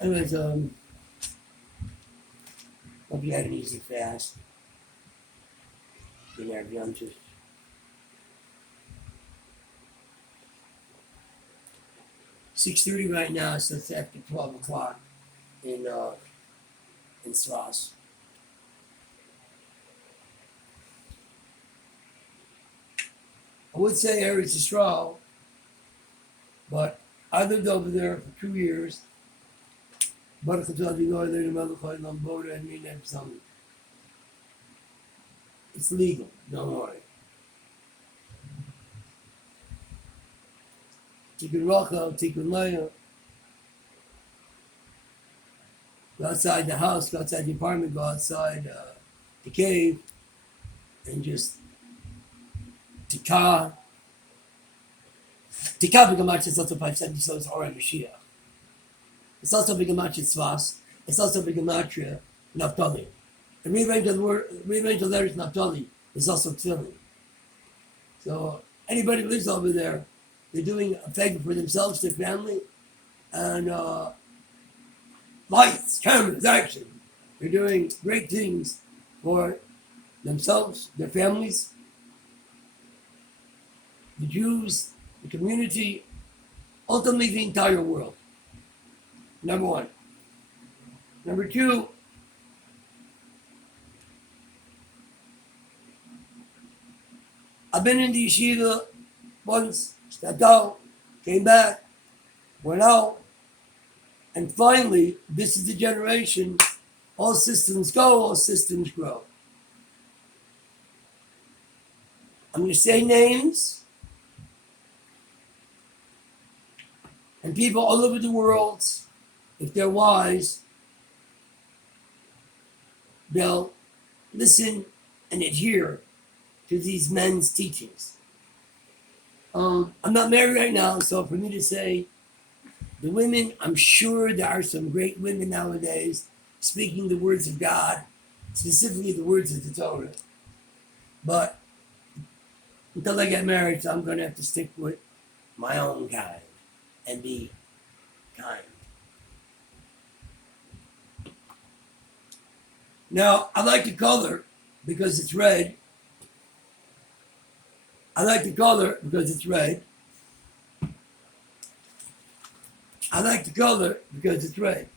Anyways, hope you had an easy fast. You know, I'm just 6:30 right now, so it's after 12 o'clock in Strauss. I would say Eretz Yisrael, but I lived over there for 2 years. Baruch atah Adonai Eloheinu melech haolam boreh and minei b'samim. It's legal, don't worry. Tikkun Rachel, Tikkun Leah. Go outside the house, go outside the apartment, go outside the cave, and just tikah. Tikah b'gamach is also 570, so it's Orah Mashiach. It's also b'gamach Tzvas. It's also b'gamach Naphtali. The rearrange of the letters Naphtali is also Tefillin. So anybody who lives over there, they're doing a favor for themselves, their family, and lights, cameras, action. They're doing great things for themselves, their families, the Jews, the community, ultimately the entire world. Number one. Number two, I've been in the yeshiva once, stepped out, came back, went out, and finally, this is the generation, all systems go, all systems grow. I'm going to say names, and people all over the world, if they're wise, they'll listen and adhere to these men's teachings. I'm not married right now, so for me to say, the women, I'm sure there are some great women nowadays speaking the words of God, specifically the words of the Torah. But until I get married, so I'm going to have to stick with my own kind and be kind. Now, I like the color because it's red. I like the color because it's red. I like the color because it's red.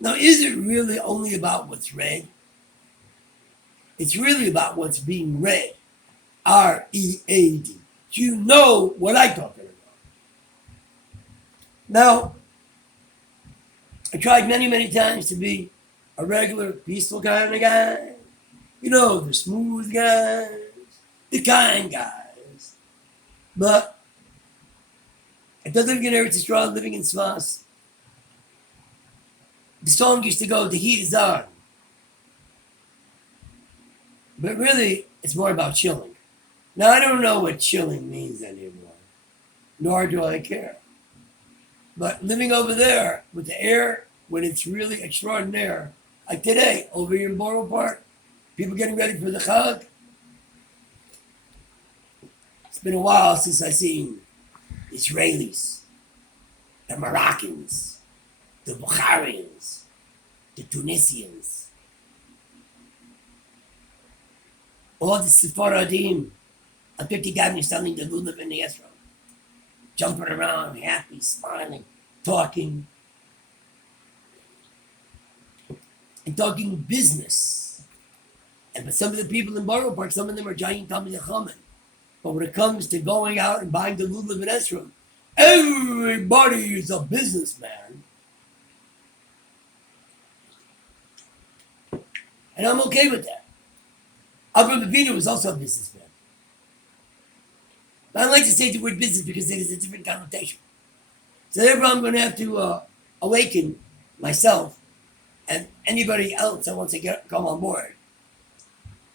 Now, is it really only about what's red? It's really about what's being read. R-E-A-D. Do you know what I'm talking about? Now, I tried many, many times to be a regular, peaceful kind of guy. You know, the smooth guys, the kind guys. But I thought living in Eretz Yisrael, living in Svas, the song used to go, the heat is on. But really, it's more about chilling. Now, I don't know what chilling means anymore, nor do I care. But living over there with the air, when it's really extraordinary, like today, over here in Borough Park, people getting ready for the Chag. It's been a while since I've seen Israelis, the Moroccans, the Bukharians, the Tunisians, all the Sephardim. I bet the guy who's selling the lulav in the Israel, jumping around, happy, smiling, talking, and talking business. But some of the people in Borough Park, some of them are giant Talmidei Chachamim. But when it comes to going out and buying the lulav in Israel, everybody is a businessman. And I'm okay with that. Avraham Avinu was also a businessman. But I like to say the word business because it is a different connotation. So therefore I'm going to have to awaken myself and anybody else that wants to come on board.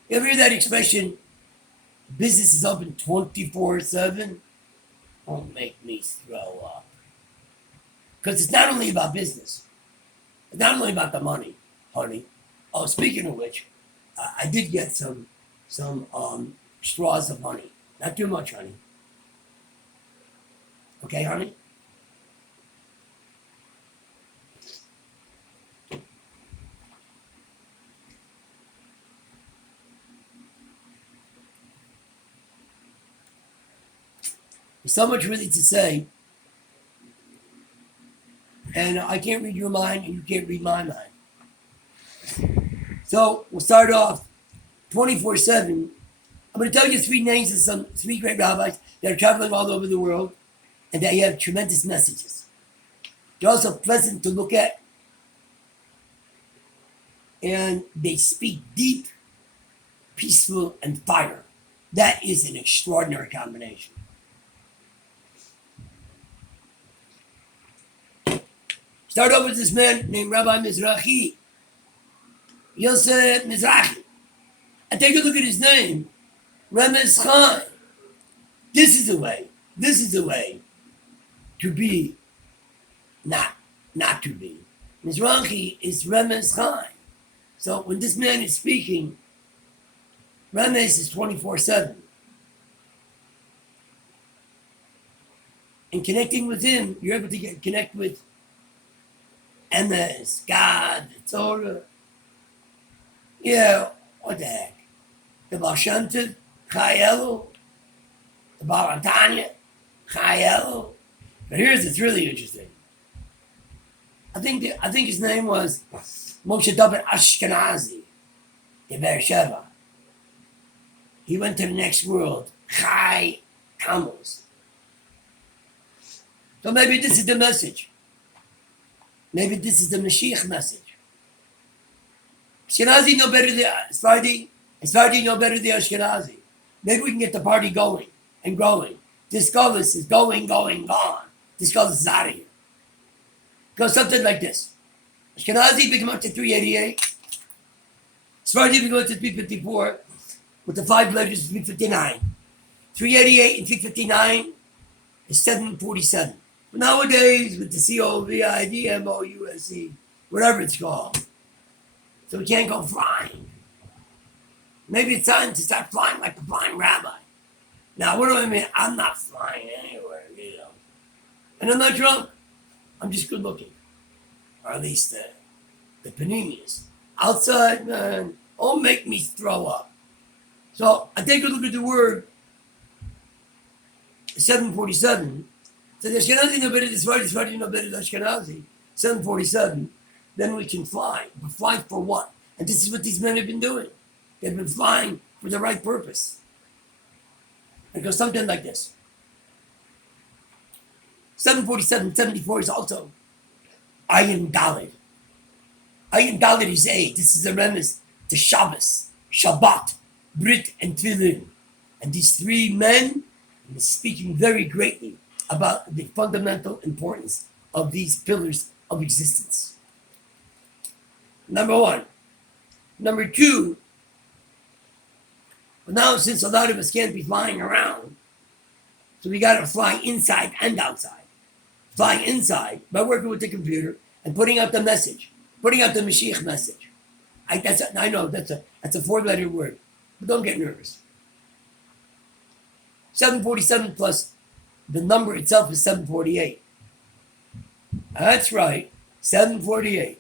You ever hear that expression, business is open 24/7? Don't make me throw up. Because it's not only about business. It's not only about the money, honey. Oh, speaking of which, I did get some straws of honey. Not too much honey. Okay, honey? There's so much really to say, and I can't read your mind, and you can't read my mind. So we'll start off 24/7. I'm going to tell you three names of some three great rabbis that are traveling all over the world, and they have tremendous messages. They're also pleasant to look at, and they speak deep, peaceful, and fire. That is an extraordinary combination. Start over with this man named Rabbi Mizrahi, Yosef Mizrahi. And take a look at his name, Remez Chaim. This is the way. This is the way to be, not to be. Mizrahi is Remez Chaim. So when this man is speaking, Remez is 24/7. And connecting with him, you're able to connect with Emes, God, the Torah. Yeah, what the heck? The Baal Shem Tov, Chayelu, the Baal Antanya, Chayelu. But here's what's really interesting. I think his name was Moshe David Ashkenazi, the Beersheba. He went to the next world, Chai Tammuz. So maybe this is the message. Maybe this is the Mashiach message. Ashkenazi no better than Sephardi. Sephardi no better than Ashkenazi. Maybe we can get the party going and growing. This Golis is going, gone. This Golis is out of here. Goes something like this. Ashkenazi become up to 388. Sephardi become up to 354. With the 5 letters, 359. 388 and 359 is 747. But nowadays, with the COVID, whatever it's called, so we can't go flying. Maybe it's time to start flying like the flying rabbi. Now, what do I mean? I'm not flying anywhere, And I'm not drunk. I'm just good looking. Or at least the paninias. Outside, man, don't make me throw up. So I take a look at the word 747. So the Ashkenazi no better than Sephardi no better than Ashkenazi. 747. Then we can fly. But fly for what? And this is what these men have been doing. They've been flying for the right purpose. It goes something like this. 747, 74 is also Ayin Daled. Ayin Daled is 8. This is a reference to Shabbos, Shabbat, Brit, and Tefillin. And these three men are speaking very greatly about the fundamental importance of these pillars of existence. Number one. Number two, well, now since a lot of us can't be flying around, so we got to fly inside and outside. Flying inside by working with the computer and putting out the message, putting out the Mashiach message. I know that's a 4-letter word, but don't get nervous. 747 plus the number itself is 748. That's right, 748.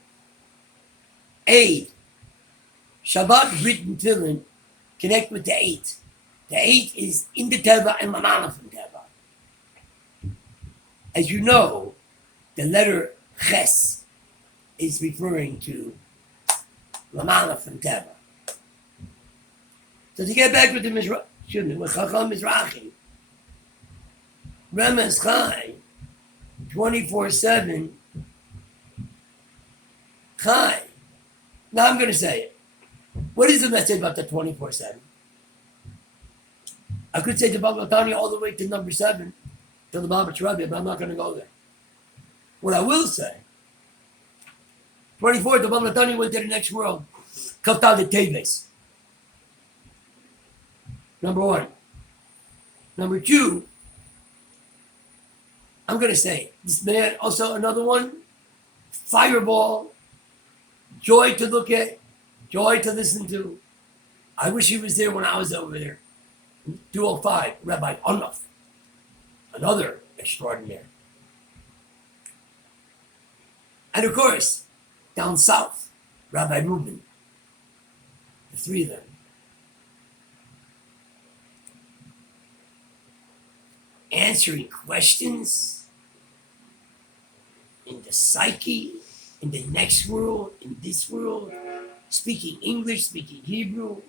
8. Shabbat, Brit, and Tefillin connect with the 8. The 8 is in the Teva and Manana from Teva. As you know, the letter Ches is referring to Lamana from Teva. So to get back with the with Chacham Mizrahi, Remez Chaim, 24/7, Chaim. Now I'm going to say it. What is the message about the 24/7? I could say the Baba Tanya all the way to number 7, to the Baba Rabbi, but I'm not going to go there. What I will say, 24, the Baba Tanya went to the next world. Kaftal the Teves. Number 1. Number 2, I'm going to say, this man, also another one, fireball, joy to look at, joy to listen to. I wish he was there when I was over there. 205, Rabbi Onuf, another extraordinary. And of course, down south, Rabbi Reuben, the 3 of them. answering questions in the psyche, in the next world, in this world, speaking English, speaking Hebrew,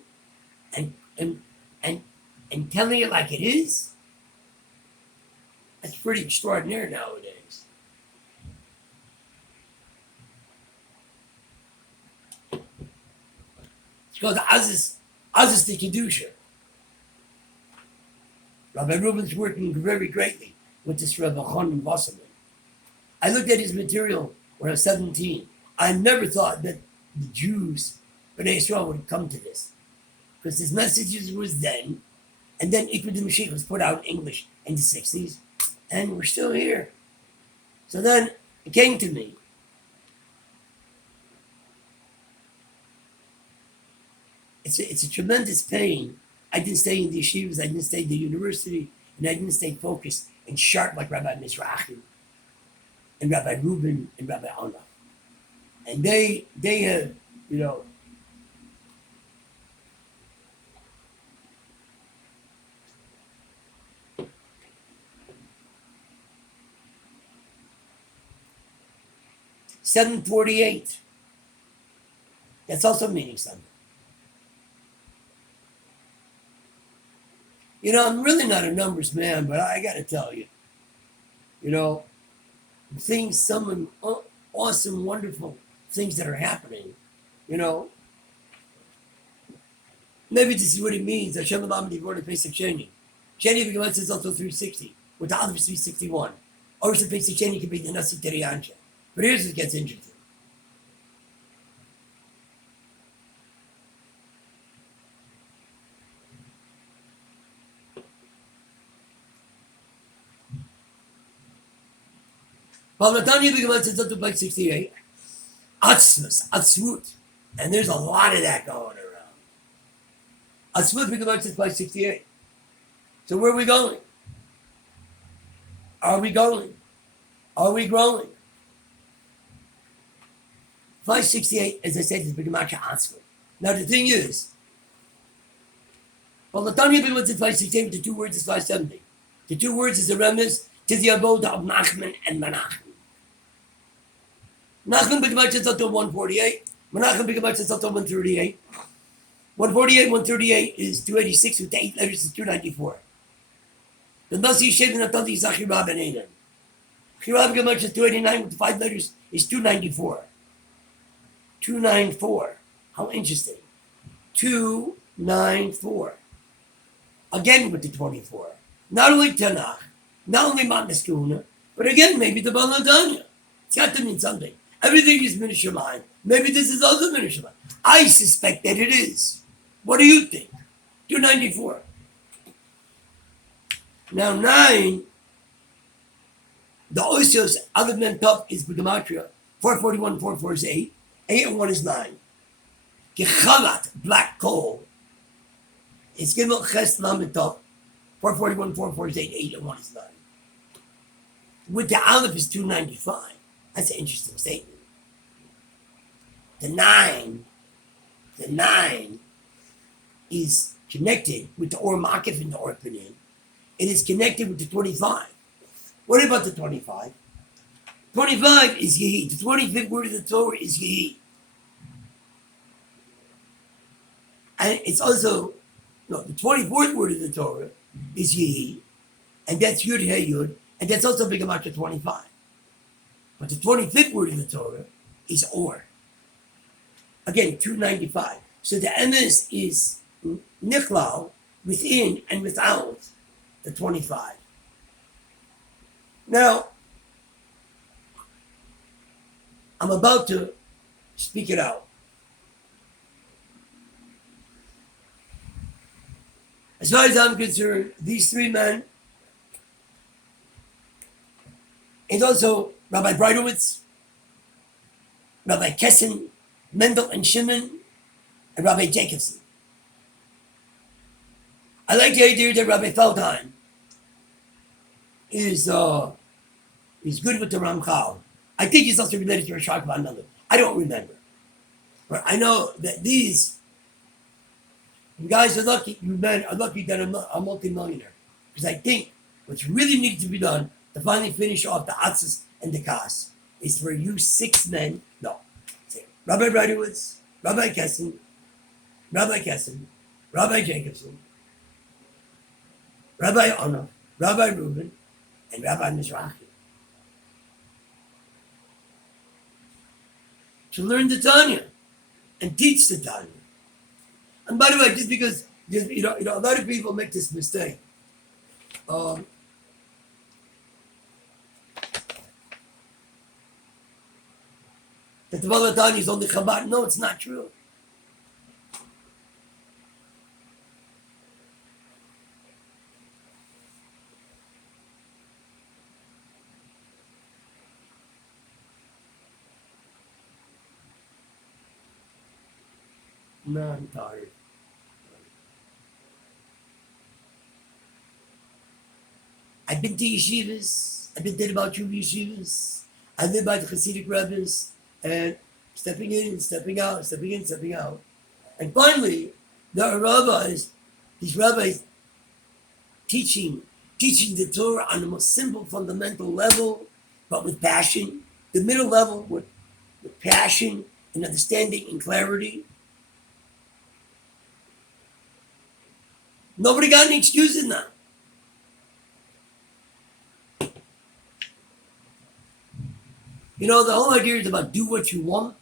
and and and and telling it like it is. That's pretty extraordinary nowadays. It's called Aziz the Kedusha. Rabbi Rubin's working very greatly with this Rabbi Chanan Wasserman. I looked at his material when I was 17. I never thought that the Jews, B'nai Israel, would come to this. Because his messages was then, and then Ikvad Mashiach was put out in English in the 60s, and we're still here. So then it came to me. It's a tremendous pain. I didn't stay in the yeshivas, I didn't stay in the university, and I didn't stay focused and sharp like Rabbi Mizrahi and Rabbi Rubin and Rabbi Anna. And they have, you know, $748. That's also meaning something. You know, I'm really not a numbers man, but I got to tell you, you know, things, some awesome, wonderful things that are happening, you know. Maybe this is what it means. Hashem Elam Divor the Pesach Sheni. Sheni begins is also 360, with the other 361. Or the Pesach Sheni can be the Nasi Teriyansha. But here's what gets interesting. Palatanya begins is also like 68. Atzmus, Atzmut. And there's a lot of that going around. Atzmut begins is like 68. So where are we going? Are we going? Are we growing? 568, as I said, is B'Gematria Atzmut. Now the thing is, Palatanya begins is 568, the two words is 570. The two words is a remiss to the abode of Nachman and Menachem. Nachman B'Gematria is until 148. Menachem B'Gematria is until 138. 148, 138 is 286 with the 8 letters is 294. The Nasi Yeshiva Natan Yisach Chirab and Einan. Chirab B'Gematria is 289 with the 5 letters is 294. 294. How interesting. 294. Again with the 24. Not only Tanakh, not only Matnas Kahuna, but again, maybe the Baladanya. It's got to mean something. Everything is Minish Shamayim. Maybe this is also Minish Shamayim. I suspect that it is. What do you think? 294. Now 9, the Osios, other than Tov, is B'Gematria. 441, 4 is 8. 8 and 1 is 9. Gechalat, black coal, is Gimel Ches Lamed Tov. 441, 4 is 8. 8 and 1 is 9. With the Aleph is 295. That's an interesting statement. The 9 is connected with the Or Makif and the Or Panim. It is connected with the 25. What about the 25? 25 is Yehi. The 25th word of the Torah is Yehi. And it's also, no, the 24th word of the Torah is Yehi. And that's Yud Hey Yud. And that's also B'Gematria 25. But the 25th word of the Torah is Or. Again, 295. So the emes is Nichlal, within and without the 25. Now, I'm about to speak it out. As far as I'm concerned, these three men, and also Rabbi Breitowitz, Rabbi Kessen, Mendel and Shimon, and Rabbi Jacobson. I like the idea that Rabbi Feldheim is good with the Ramchal. I think he's also related to Rashak Van. I don't remember. But I know that these guys are lucky, you men are lucky that I'm not a multimillionaire. Because I think what's really needs to be done to finally finish off the Atzis and the Kas is for you 6 men, no, Rabbi Bradowitz, Rabbi Kessin, Rabbi Jacobson, Rabbi Ono, Rabbi Reuben, and Rabbi Mizrahi. To learn the Tanya and teach the Tanya. And by the way, just because a lot of people make this mistake. That the Baal Tanya is only Chabad. No, it's not true. No, I'm tired. I've been to yeshivas. I've been to about 2 yeshivas. I live by the Hasidic rabbis and stepping in, stepping out, stepping in, stepping out. And finally, there are rabbis, these rabbis teaching the Torah on the most simple, fundamental level, but with passion. The middle level with passion and understanding and clarity. Nobody got any excuses now. You know, the whole idea is about do what you want.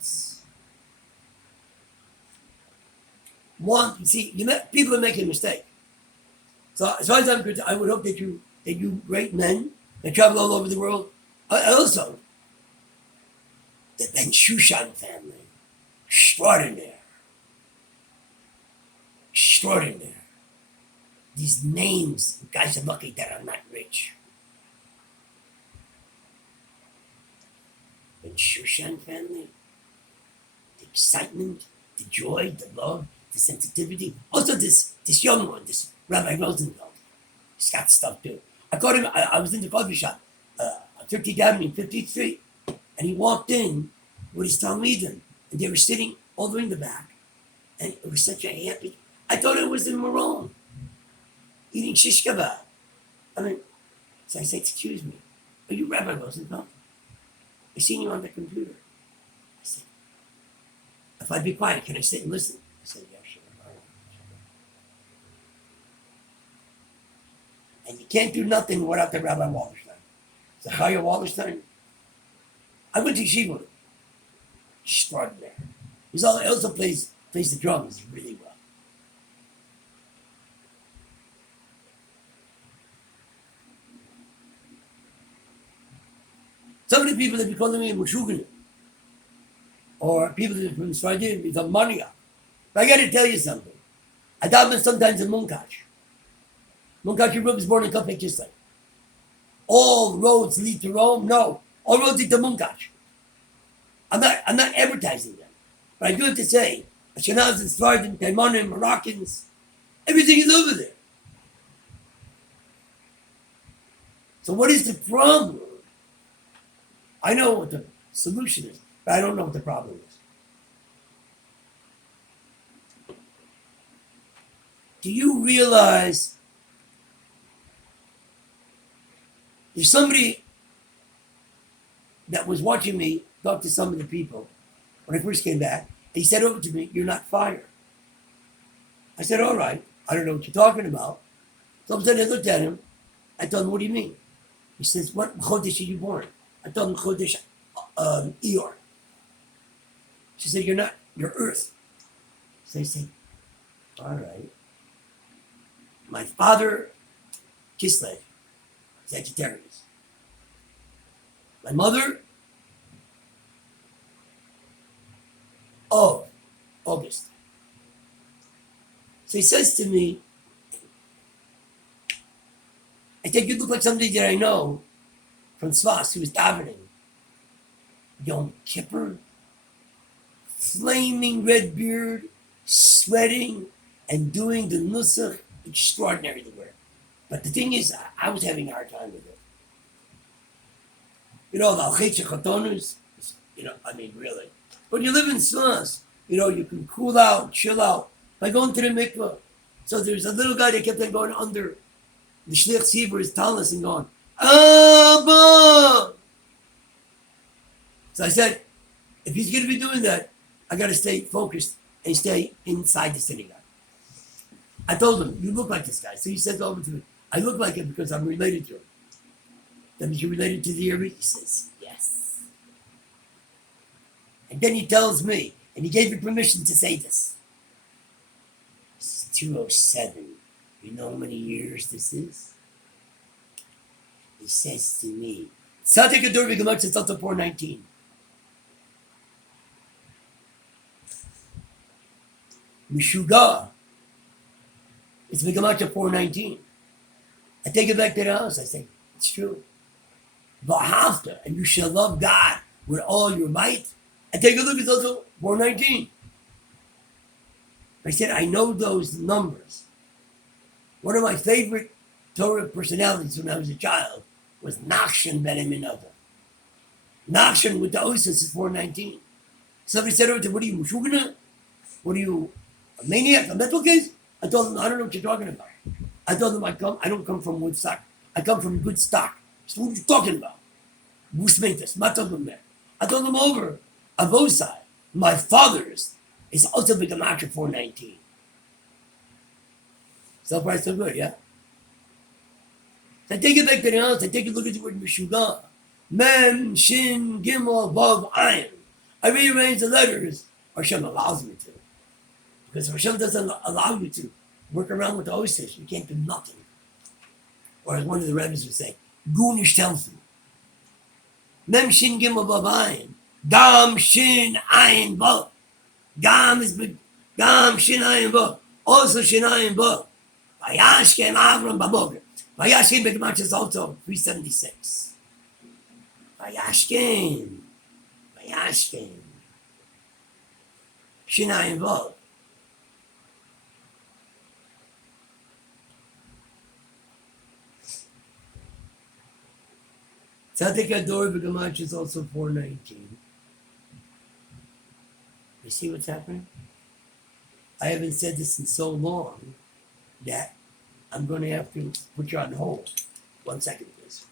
See, people are making a mistake. So as far as I'm concerned, I would hope that you great men that travel all over the world. Also, the Ben Shushan family, extraordinary. These names, guys are lucky that are not rich. The Shushan family, the excitement, the joy, the love, the sensitivity. Also, this young one, this Rabbi Rosenfeld, he's got stuff too. I caught him. I was in the coffee shop, on 13th Avenue, 50th Street, and he walked in with his Talmidim, and they were sitting all the way in the back, and it was such a happy. I thought it was in Maroon, eating shish kebab. So I said, "Excuse me, are you Rabbi Rosenfeld? I seen you on the computer." I said, "If I'd be quiet, can I sit and listen?" I said, "Yeah, sure." And you can't do nothing without the Rabbi Wallerstein. So Chaya Wallerstein, I went to yeshiva with him. Extraordinary. He also plays the drums really well. Some of the people that be calling me Meshuggah, or people that from Sfardim become Mania. But I got to tell you something. I daven sometimes in Munkach. Munkach Yerub is born in Kafek Kislev. All roads lead to Rome? No. All roads lead to Munkach. I'm not advertising them. But I do have to say, Ashkenazim, Sfardim, Taimanim, Moroccans, everything is over there. So what is the problem? I know what the solution is, but I don't know what the problem is. Do you realize there's somebody that was watching me talk to some of the people when I first came back, and he said over to me, "You're not fired." I said, "All right, I don't know what you're talking about." So all of a sudden I looked at him. I told him, "What do you mean?" He says, "What chodesh are you born?" I told him chodesh Eeyore. She said, "You're Earth." So I said, "All right. My father, Kislev, Sagittarius. My mother, August." So he says to me, I said, "You look like somebody that I know from Svas who was davening Yom Kippur, flaming red beard, sweating, and doing the nusach, extraordinary to wear." But the thing is, I was having a hard time with it. The Alchetcha Chotonus, really. When you live in Svas, you can cool out, chill out by going to the mikveh. So there's a little guy that kept on going under the Shlich Tzibur is telling us and going, Abba! So I said, if he's going to be doing that, I got to stay focused and stay inside the synagogue. I told him, you look like this guy. So he said over to me, I look like him because I'm related to him. That means you're related to the Rebbe? He says, yes. And then he tells me, and he gave me permission to say this. This is 207. You know how many years this is? He says to me, Tzaddik Ador V'Gemach Tzatzato 419. Mishuga. It's V'Gemach 419. I take it back to the house. I say, it's true. V'ahavta, and you shall love God with all your might. I take a look, it's also 419. I said, I know those numbers. One of my favorite Torah personalities when I was a child was Nachshon ben Aminadab. Nachshon with the Osis is 419. Somebody said over to, what are you, Mushugana? What are you, a maniac, a mental case? I told them, I don't know what you're talking about. I told them, I don't come from Woodstock. I come from good stock. So what are you talking about? I told them over, Avosai, my father's, is also big Gematria 419. So far, so good, yeah? So I take it back to the house, I take a look at the word Meshuggah. Mem, Shin, Gimel, Vav, Ayin. I rearrange the letters, Hashem allows me to. Because Hashem doesn't allow you to work around with the Osis, you can't do nothing. Or as one of the rabbis would say, Gunish tells you. Mem, Shin, Gimel, Vav, Ayin. Gam, Shin, Ayin, Vav. Gam is big. Gam, Shin, Ayin, Vav. Also Shin, Ayin, Vav. Vayashkem Avram Baboger. Vayashkem Begmach is also 376. Vayashkem. Shinai involved. Tzadik Ador Begmach is also 419. You see what's happening? I haven't said this in so long that I'm going to have to put you on hold. 1 second, please.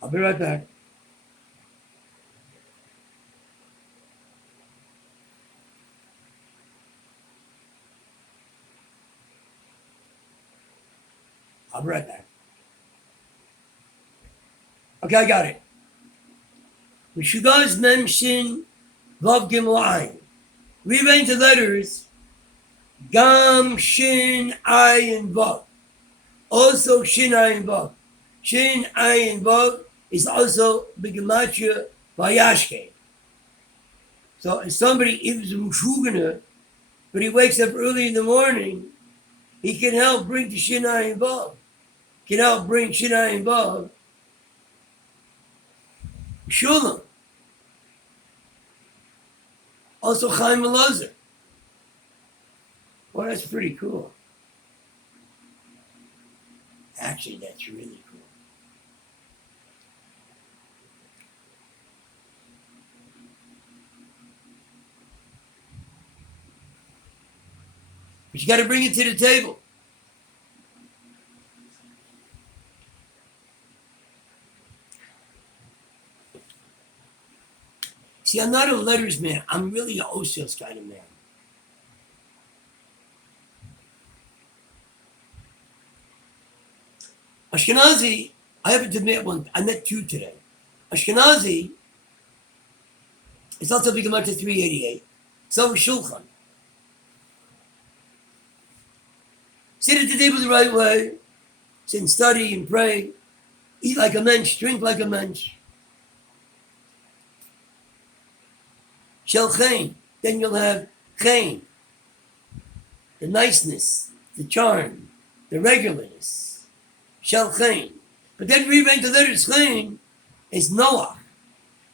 I'll be right back. I'll be right back. Okay, I got it. Meshuggah's Mem Shin Vav Gimel Ayin. Rearrange the letters Gam Shin Ayin Vav. Also Shin Ayin Vav. Shin Ayin Vav is also Begematria Vayashke. So if somebody is a Mushugana, but he wakes up early in the morning, he can help bring the Shin Ayin Vav. Can help bring Shin Ayin Vav. Shulam. Also Chaim Elazar. Well, that's pretty cool. Actually, that's really cool. But you got to bring it to the table. See, I'm not a letters man. I'm really an Osios kind of man. Ashkenazi, I happen to meet one. I met two today. Ashkenazi is also become up to 388. So is Shulchan. Sit at the table the right way. Sit and study and pray. Eat like a mensch. Drink like a mensch. Shel Chain. Then you'll have Chain. The niceness, the charm, the regularness. Shel Chain. But then rearrange the letters Chain is Noah.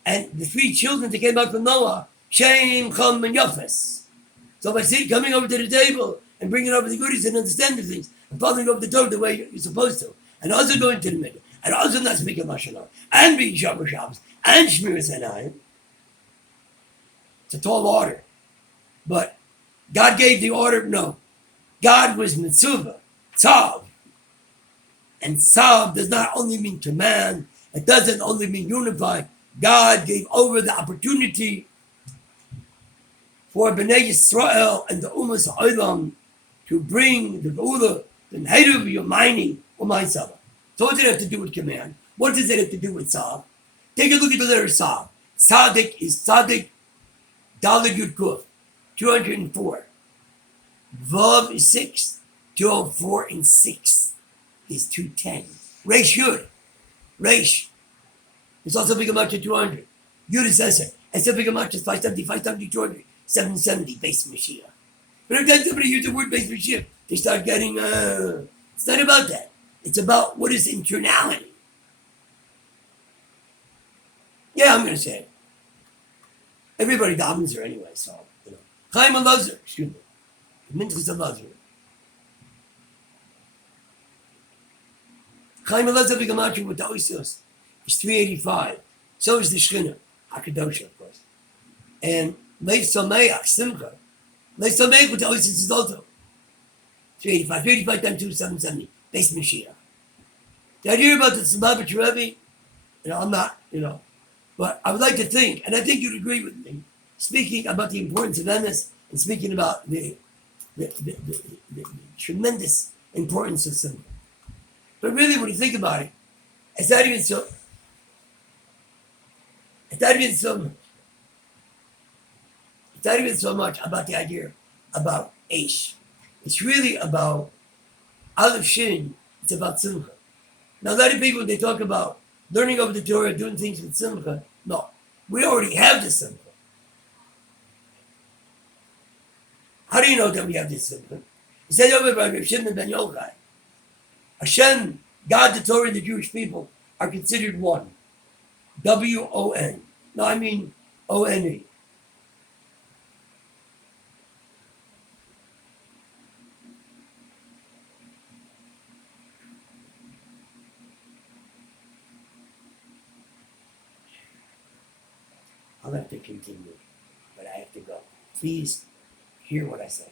And the three children that came out from Noah, Shem, Chum, and Yafes. So by coming over to the table and bringing over the goodies and understanding things and following over the Torah the way you're supposed to, and also going to the middle, and also not speaking Mashallah, and being Shabbat Shabbos, and Shmiras Einayim, it's a tall order. But God gave the order? No. God was Mitzvah, Tzav. And Tzav does not only mean command, it doesn't only mean unify. God gave over the opportunity for Bnei Yisrael and the Ummah Ha'olam to bring the Geula, the Nehru, your mining, or my Saba. So what does it have to do with command? What does it have to do with Tzav? Take a look at the letter Tzav. Tzadik is Tzadik, Daled Yud Kuf, 204. Vav is 6, 204 and 6 is 210. Reish Yud, Reish. It's also big amount to 200. Yud is Esser. It's a big amount to 570, 570, 200, 770, base Mashiach. But every time somebody uses the word base Mashiach, they start getting, it's not about that. It's about what is internality. Yeah, I'm going to say it. Everybody davens her anyway, so, you know. Chaim Elazar, excuse me. Minchas Elazar. Chaim Elazar B'Gematria with the Oisios is 385. So is the Shechina, HaKadosha, of course. And Leif Sameach, Simcha. Leif Sameach with the Oisios is also 385. 385 times 2, 770. Base Mashiach. Did I hear about the Lubavitcher Rebbe? You know, I'm not, you know. But I would like to think, and I think you'd agree with me, speaking about the importance of Emes and speaking about the tremendous importance of Simcha. But really, when you think about it, it's not even so. It's not even so much about the idea about Aish. It's really about Aleph Shin. It's about Simcha. Now, a lot of people, they talk about learning over the Torah, doing things with Simcha. No, we already have the Simcha. How do you know that we have this Simcha? He said over by Rav Shimon ben Yochai, Hashem, God, the Torah, and the Jewish people are considered one. W-O-N. No, I mean O-N-E. I'll have to continue, but I have to go. Please hear what I say.